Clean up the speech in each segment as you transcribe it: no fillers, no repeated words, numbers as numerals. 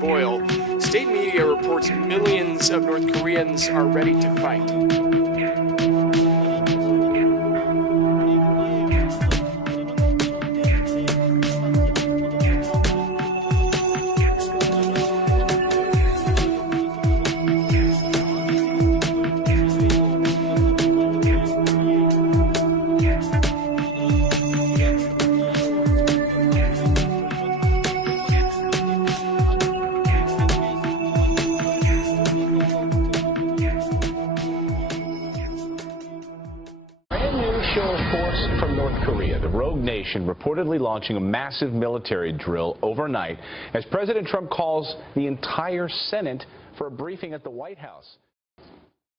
boil. State media reports millions of North Koreans are ready to fight. Force from North Korea, the rogue nation reportedly launching a massive military drill overnight as President Trump calls the entire Senate for a briefing at the White House.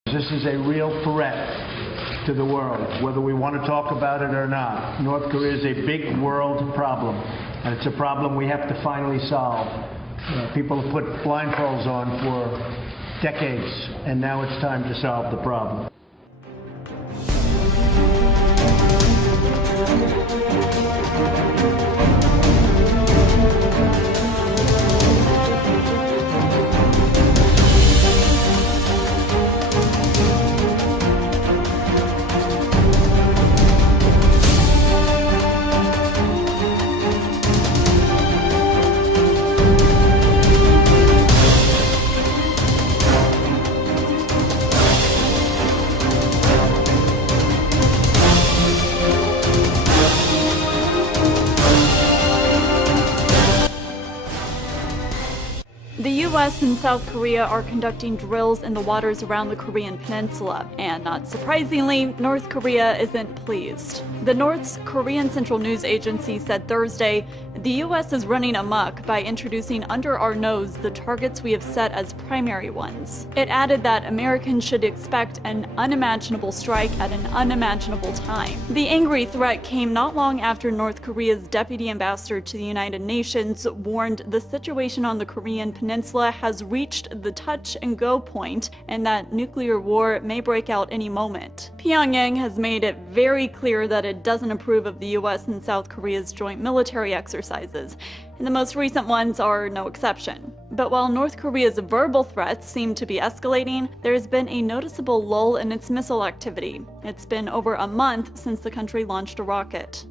This is a real threat to the world, whether we want to talk about it or not. North Korea is a big world problem, and it's a problem we have to finally solve. People have put blindfolds on for decades, and now it's time to solve the problem. The U.S. and South Korea are conducting drills in the waters around the Korean peninsula, and not surprisingly, North Korea isn't pleased. The North Korean Central News Agency said Thursday, the U.S. is running amok by introducing under our nose the targets we have set as primary ones. It added that Americans should expect an unimaginable strike at an unimaginable time. The angry threat came not long after North Korea's deputy ambassador to the United Nations warned the situation on the Korean peninsula has reached the touch-and-go point and that nuclear war may break out any moment. Pyongyang has made it very clear that it doesn't approve of the U.S. and South Korea's joint military exercises, and the most recent ones are no exception. But while North Korea's verbal threats seem to be escalating, there's been a noticeable lull in its missile activity. It's been over a month since the country launched a rocket.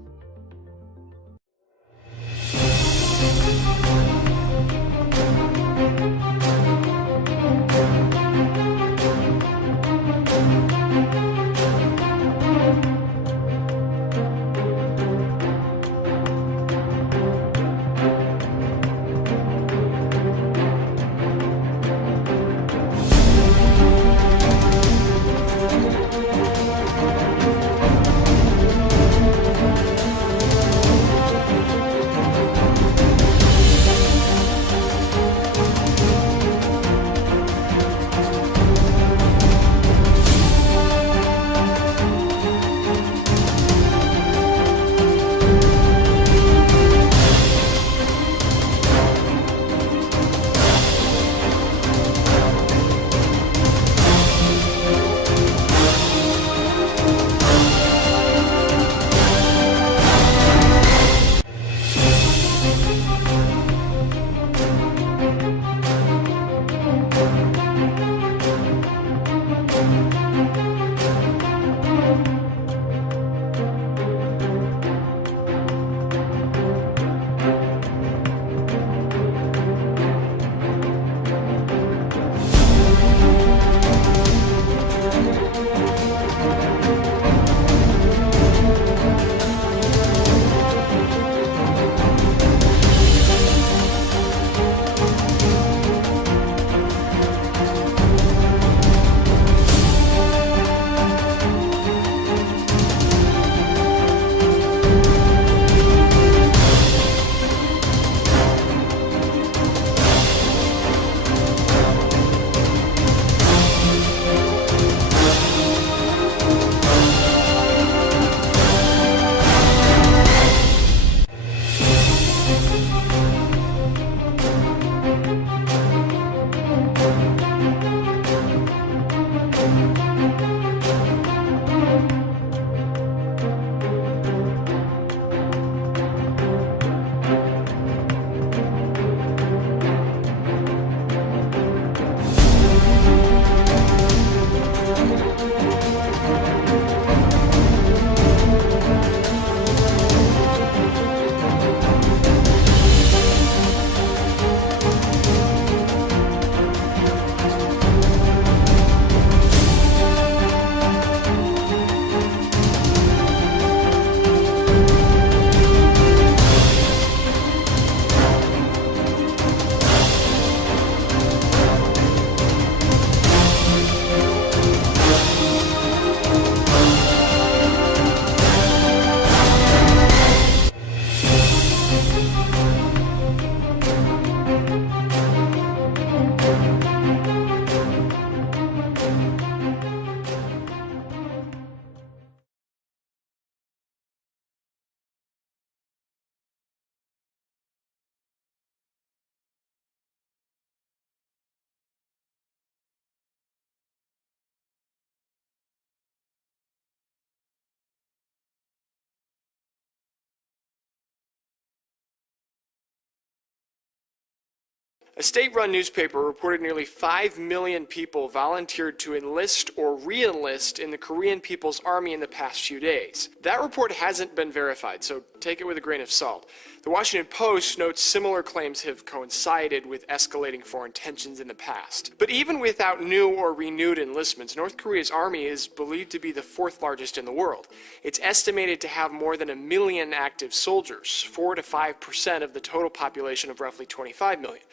A state-run newspaper reported nearly 5 million people volunteered to enlist or re-enlist in the Korean People's Army in the past few days. That report hasn't been verified, so take it with a grain of salt. The Washington Post notes similar claims have coincided with escalating foreign tensions in the past. But even without new or renewed enlistments, North Korea's army is believed to be the fourth largest in the world. It's estimated to have more than 1 million active soldiers, 4 to 5% of the total population of roughly 25 million.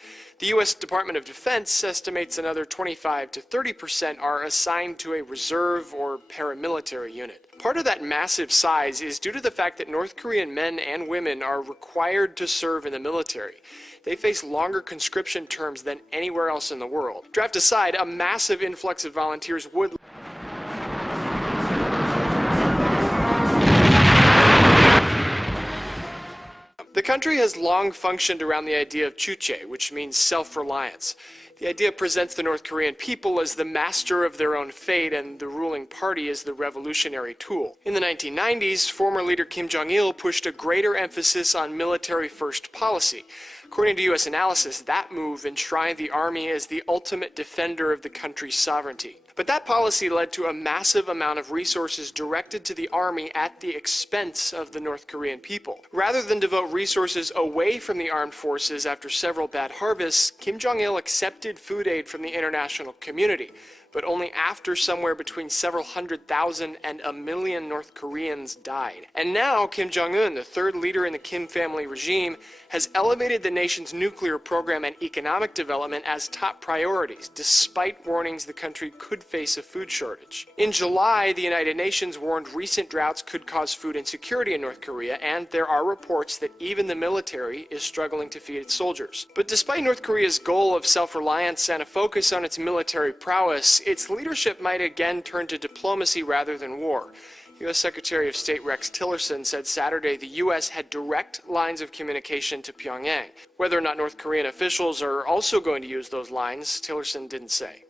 The U.S. Department of Defense estimates another 25 to 30% are assigned to a reserve or paramilitary unit. Part of that massive size is due to the fact that North Korean men and women are required to serve in the military. They face longer conscription terms than anywhere else in the world. Draft aside, a massive influx of volunteers would The country has long functioned around the idea of chuche, which means self-reliance. The idea presents the North Korean people as the master of their own fate and the ruling party as the revolutionary tool. In the 1990s, former leader Kim Jong-il pushed a greater emphasis on military-first policy. According to U.S. analysis, that move enshrined the army as the ultimate defender of the country's sovereignty. But that policy led to a massive amount of resources directed to the army at the expense of the North Korean people. Rather than devote resources away from the armed forces after several bad harvests, Kim Jong-il accepted food aid from the international community, but only after somewhere between several 100,000 and 1 million North Koreans died. And now Kim Jong-un, the third leader in the Kim family regime, has elevated the nation's nuclear program and economic development as top priorities, despite warnings the country could face a food shortage. In July, the United Nations warned recent droughts could cause food insecurity in North Korea, and there are reports that even the military is struggling to feed its soldiers. But despite North Korea's goal of self-reliance and a focus on its military prowess, its leadership might again turn to diplomacy rather than war. U.S. Secretary of State Rex Tillerson said Saturday the U.S. had direct lines of communication to Pyongyang. Whether or not North Korean officials are also going to use those lines, Tillerson didn't say.